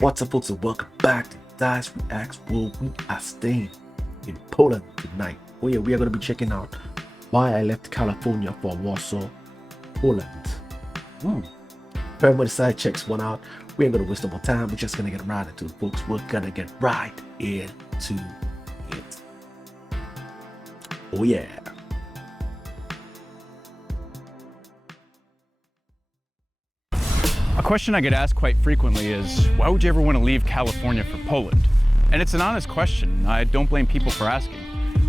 What's up, folks, and welcome back to Dyce Reacts, where we are staying in Poland tonight. Oh yeah, we are going to be checking out why I left California for Warsaw, Poland. Everybody side checks one out. We ain't going to waste no more time. We're just going to get right into it, folks. We're going to get right into it. Oh yeah. A question I get asked quite frequently is, why would you ever want to leave California for Poland? And it's an honest question. I don't blame people for asking.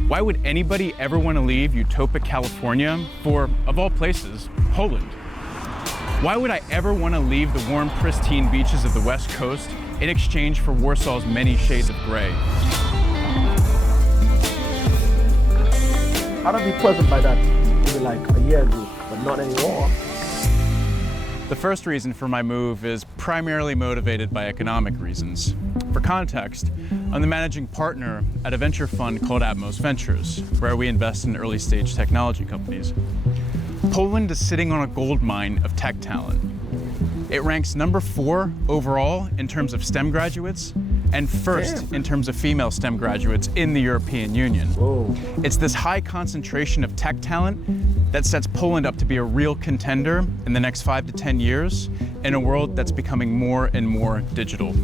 Why would anybody ever want to leave utopic California for, of all places, Poland? Why would I ever want to leave the warm, pristine beaches of the West Coast in exchange for Warsaw's many shades of gray? I'd be pleasant by that maybe like a year ago, but not anymore. The first reason for my move is primarily motivated by economic reasons. For context, I'm the managing partner at a venture fund called Atmos Ventures, where we invest in early stage technology companies. Poland is sitting on a gold mine of tech talent. It ranks number 4 overall in terms of STEM graduates and first in terms of female STEM graduates in the European Union. Whoa. It's this high concentration of tech talent that sets Poland up to be a real contender in the next 5 to 10 years in a world that's becoming more and more digital.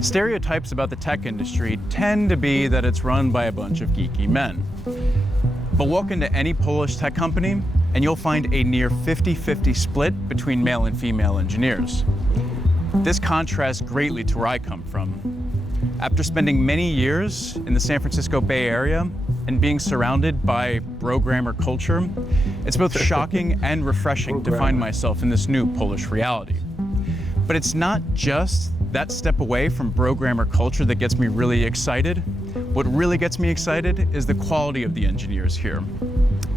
Stereotypes about the tech industry tend to be that it's run by a bunch of geeky men. But walk into any Polish tech company and you'll find a near 50-50 split between male and female engineers. This contrasts greatly to where I come from. After spending many years in the San Francisco Bay Area and being surrounded by programmer culture, it's both shocking and refreshing to find myself in this new Polish reality. But it's not just that step away from programmer culture that gets me really excited. What really gets me excited is the quality of the engineers here.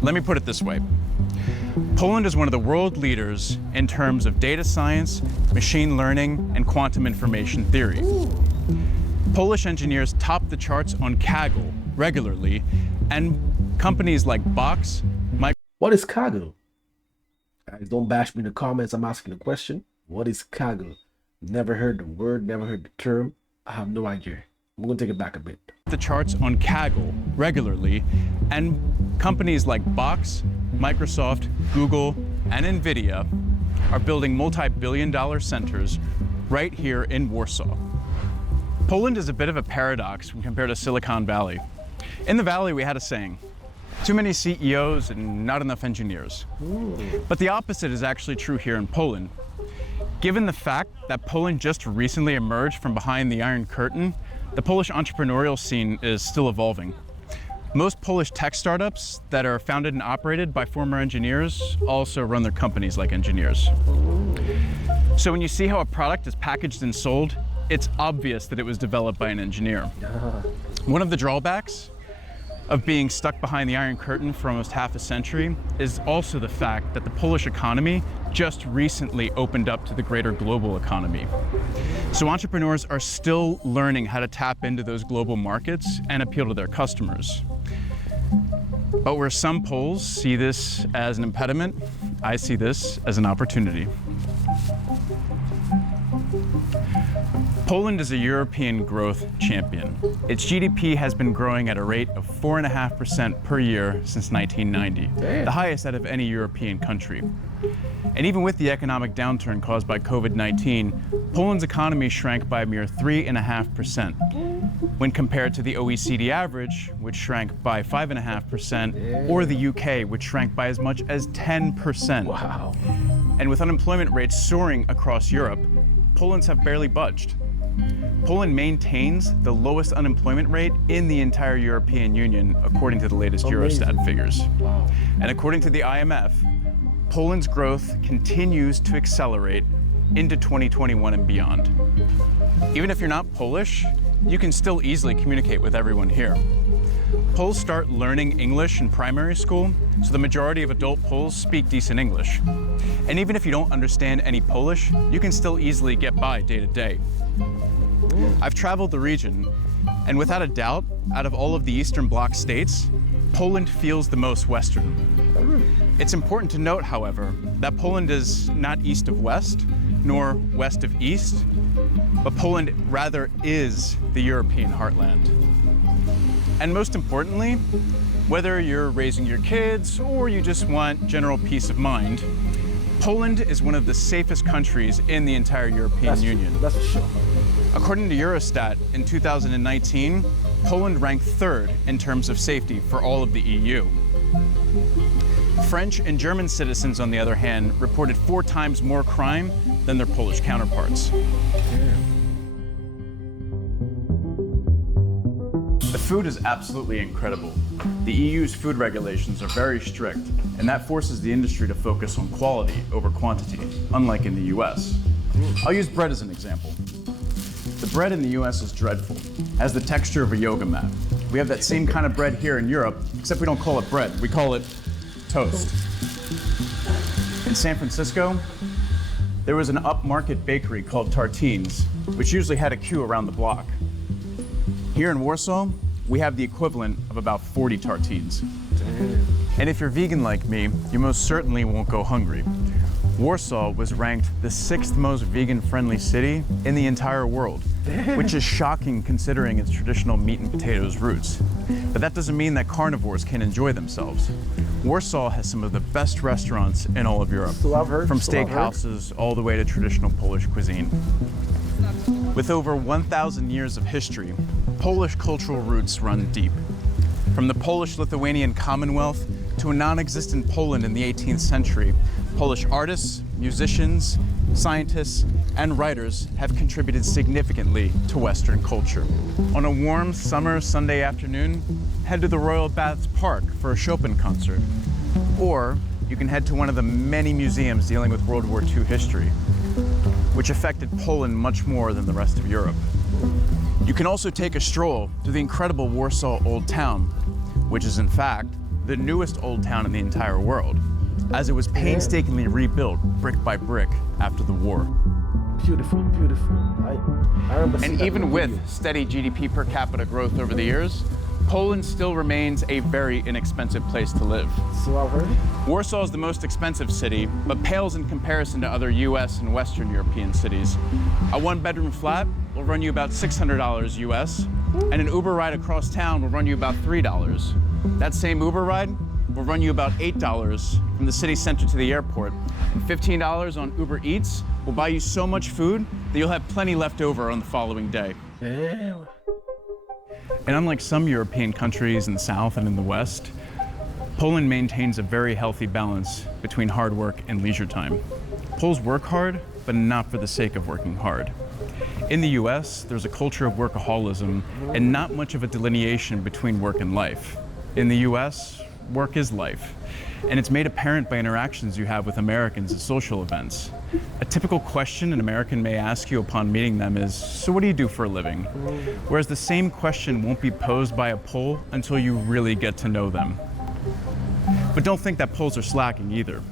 Let me put it this way. Poland is one of the world leaders in terms of data science, machine learning, and quantum information theory. Polish engineers top the charts on Kaggle regularly, and companies like Box, What is Kaggle? Guys, don't bash me in the comments. I'm asking a question. What is Kaggle? Never heard the word, never heard the term. I have no idea. I'm going to take it back a bit. the charts on Kaggle regularly, and companies like Box, Microsoft, Google, and NVIDIA are building multi-billion-dollar centers right here in Warsaw. Poland is a bit of a paradox when compared to Silicon Valley. In the Valley, we had a saying, too many CEOs and not enough engineers. But the opposite is actually true here in Poland. Given the fact that Poland just recently emerged from behind the Iron Curtain, the Polish entrepreneurial scene is still evolving. Most Polish tech startups that are founded and operated by former engineers also run their companies like engineers. So when you see how a product is packaged and sold, it's obvious that it was developed by an engineer. One of the drawbacks of being stuck behind the Iron Curtain for almost half a century is also the fact that the Polish economy just recently opened up to the greater global economy. So entrepreneurs are still learning how to tap into those global markets and appeal to their customers. But where some Poles see this as an impediment, I see this as an opportunity. Poland is a European growth champion. Its GDP has been growing at a rate of 4.5% per year since 1990, the highest out of any European country. And even with the economic downturn caused by COVID-19, Poland's economy shrank by a mere 3.5% when compared to the OECD average, which shrank by 5.5%, or the UK, which shrank by as much as 10%. Wow. And with unemployment rates soaring across Europe, Poland's have barely budged. Poland maintains the lowest unemployment rate in the entire European Union, according to the latest Eurostat figures. Wow. And according to the IMF, Poland's growth continues to accelerate into 2021 and beyond. Even if you're not Polish, you can still easily communicate with everyone here. Poles start learning English in primary school, so the majority of adult Poles speak decent English. And even if you don't understand any Polish, you can still easily get by day to day. I've traveled the region, and without a doubt, out of all of the Eastern Bloc states, Poland feels the most Western. It's important to note, however, that Poland is not east of west, nor west of east, but Poland rather is the European heartland. And most importantly, whether you're raising your kids or you just want general peace of mind, Poland is one of the safest countries in the entire European Union. That's for sure. According to Eurostat, in 2019, Poland ranked third in terms of safety for all of the EU. French and German citizens, on the other hand, reported 4 times more crime than their Polish counterparts. The food is absolutely incredible. The EU's food regulations are very strict, and that forces the industry to focus on quality over quantity, unlike in the US. I'll use bread as an example. The bread in the US is dreadful, has the texture of a yoga mat. We have that same kind of bread here in Europe, except we don't call it bread, we call it toast. In San Francisco, there was an upmarket bakery called Tartines, which usually had a queue around the block. Here in Warsaw, we have the equivalent of about 40 Tartines. And if you're vegan like me, you most certainly won't go hungry. Warsaw was ranked the 6th most vegan-friendly city in the entire world, which is shocking considering its traditional meat and potatoes roots. But that doesn't mean that carnivores can't enjoy themselves. Warsaw has some of the best restaurants in all of Europe, from steakhouses all the way to traditional Polish cuisine. With over 1,000 years of history, Polish cultural roots run deep. From the Polish-Lithuanian Commonwealth to a non-existent Poland in the 18th century, Polish artists, musicians, scientists, and writers have contributed significantly to Western culture. On a warm summer Sunday afternoon, head to the Royal Baths Park for a Chopin concert. Or you can head to one of the many museums dealing with World War II history, which affected Poland much more than the rest of Europe. You can also take a stroll through the incredible Warsaw Old Town, which is in fact the newest old town in the entire world, as it was painstakingly rebuilt brick by brick after the war. Beautiful, beautiful. I remember seeing And that even in the with video. steady GDP per capita growth over the years, Poland still remains a very inexpensive place to live. So I've heard. Warsaw is the most expensive city, but pales in comparison to other US and Western European cities. A 1-bedroom flat will run you about $600 US, and an Uber ride across town will run you about $3. That same Uber ride will run you about $8 from the city center to the airport, and $15 on Uber Eats will buy you so much food that you'll have plenty left over on the following day. Damn. And unlike some European countries in the South and in the West, Poland maintains a very healthy balance between hard work and leisure time. Poles work hard, but not for the sake of working hard. In the US, there's a culture of workaholism and not much of a delineation between work and life. In the US, work is life, and it's made apparent by interactions you have with Americans at social events. A typical question an American may ask you upon meeting them is, so what do you do for a living? Whereas the same question won't be posed by a Pole until you really get to know them. But don't think that Poles are slacking either.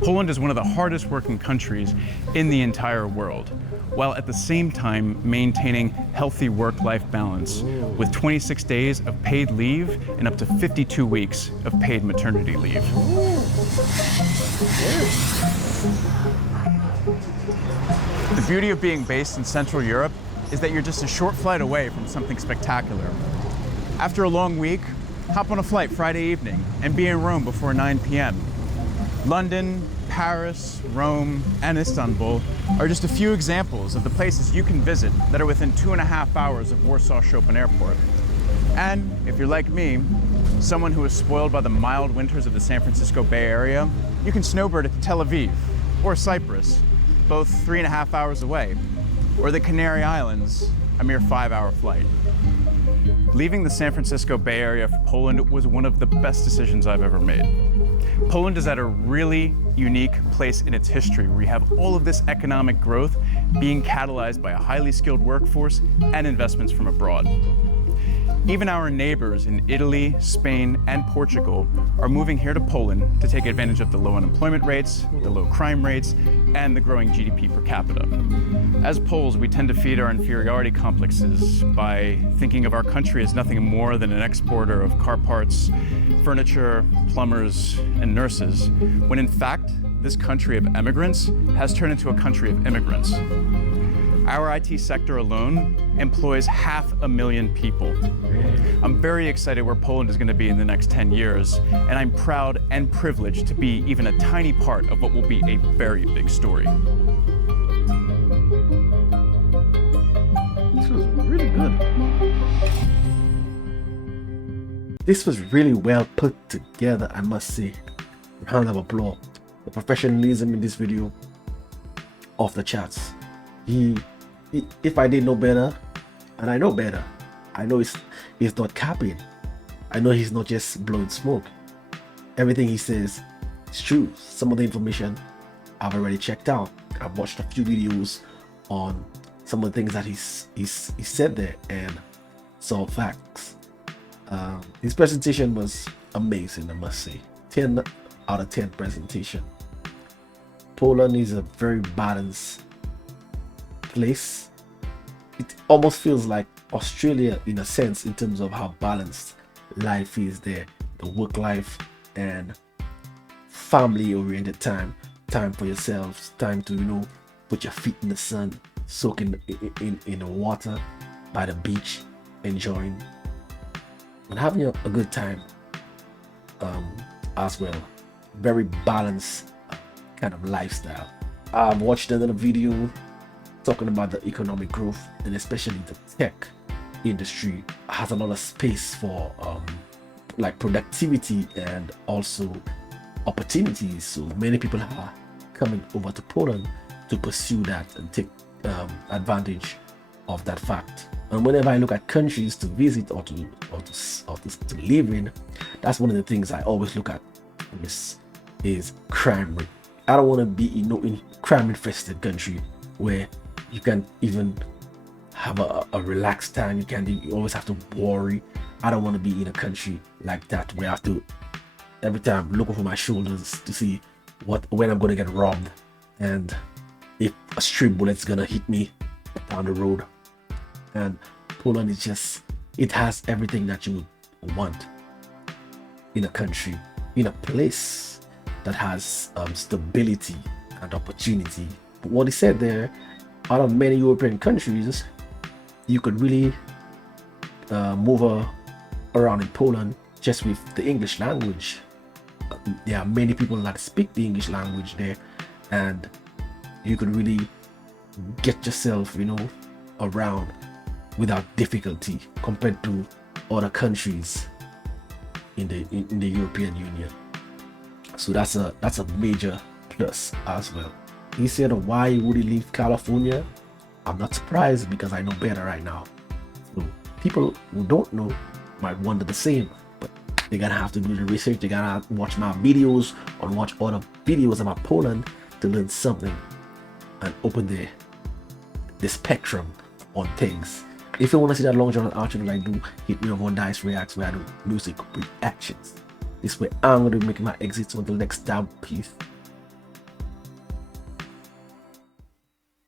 Poland is one of the hardest working countries in the entire world, while at the same time maintaining healthy work-life balance with 26 days of paid leave and up to 52 weeks of paid maternity leave. The beauty of being based in Central Europe is that you're just a short flight away from something spectacular. After a long week, hop on a flight Friday evening and be in Rome before 9 p.m. London, Paris, Rome, and Istanbul are just a few examples of the places you can visit that are within 2.5 hours of Warsaw Chopin Airport. And if you're like me, someone who is spoiled by the mild winters of the San Francisco Bay Area, you can snowbird at Tel Aviv or Cyprus, both 3.5 hours away, or the Canary Islands, a mere 5-hour flight. Leaving the San Francisco Bay Area for Poland was one of the best decisions I've ever made. Poland is at a really unique place in its history where you have all of this economic growth being catalyzed by a highly skilled workforce and investments from abroad. Even our neighbors in Italy, Spain, and Portugal are moving here to Poland to take advantage of the low unemployment rates, the low crime rates, and the growing GDP per capita. As Poles, we tend to feed our inferiority complexes by thinking of our country as nothing more than an exporter of car parts, furniture, plumbers, and nurses, when in fact, this country of emigrants has turned into a country of immigrants. Our IT sector alone employs 500,000 people. I'm very excited where Poland is going to be in the next 10 years, and I'm proud and privileged to be even a tiny part of what will be a very big story. This was really good. This was really well put together, I must say. Round of applause. The professionalism in this video, off the charts. If I didn't know better, and I know better, I know he's not capping. I know he's not just blowing smoke. Everything he says is true. Some of the information I've already checked out. I've watched a few videos on some of the things that he said there and saw facts. His presentation was amazing, I must say. 10 out of 10 presentation. Poland is a very balanced place. It almost feels like Australia in a sense in terms of how balanced life is there. The work life and family oriented time for yourselves, time to, you know, put your feet in the sun, soak in the water by the beach, enjoying and having a good time as well. Very balanced kind of lifestyle. I've watched another video talking about the economic growth, and especially the tech industry has a lot of space for like productivity and also opportunities. So many people are coming over to Poland to pursue that and take advantage of that fact. And whenever I look at countries to visit or to live in, that's one of the things I always look at. This is crime rate. I don't want to be in crime infested country where you can't even have a relaxed time. You always have to worry. I don't want to be in a country like that where I have to every time look over my shoulders to see when I'm going to get robbed and if a stray bullet's gonna hit me down the road. And Poland is just, it has everything that you would want in a country, in a place that has stability and opportunity. But what he said there, out of many European countries, you could really move around in Poland just with the English language. There are many people that speak the English language there, and you could really get yourself, you know, around without difficulty compared to other countries in the European Union. So that's a major plus as well. He said, why would he leave California? I'm not surprised because I know better right now. So people who don't know might wonder the same, but they're gonna have to do the research. They're gonna watch my videos or watch other videos about Poland to learn something and open the spectrum on things. If you want to see that long journal outro that I do, hit me up on Dyce Reacts where I do music reactions. This way I'm going to be making my exit. So until next time, peace.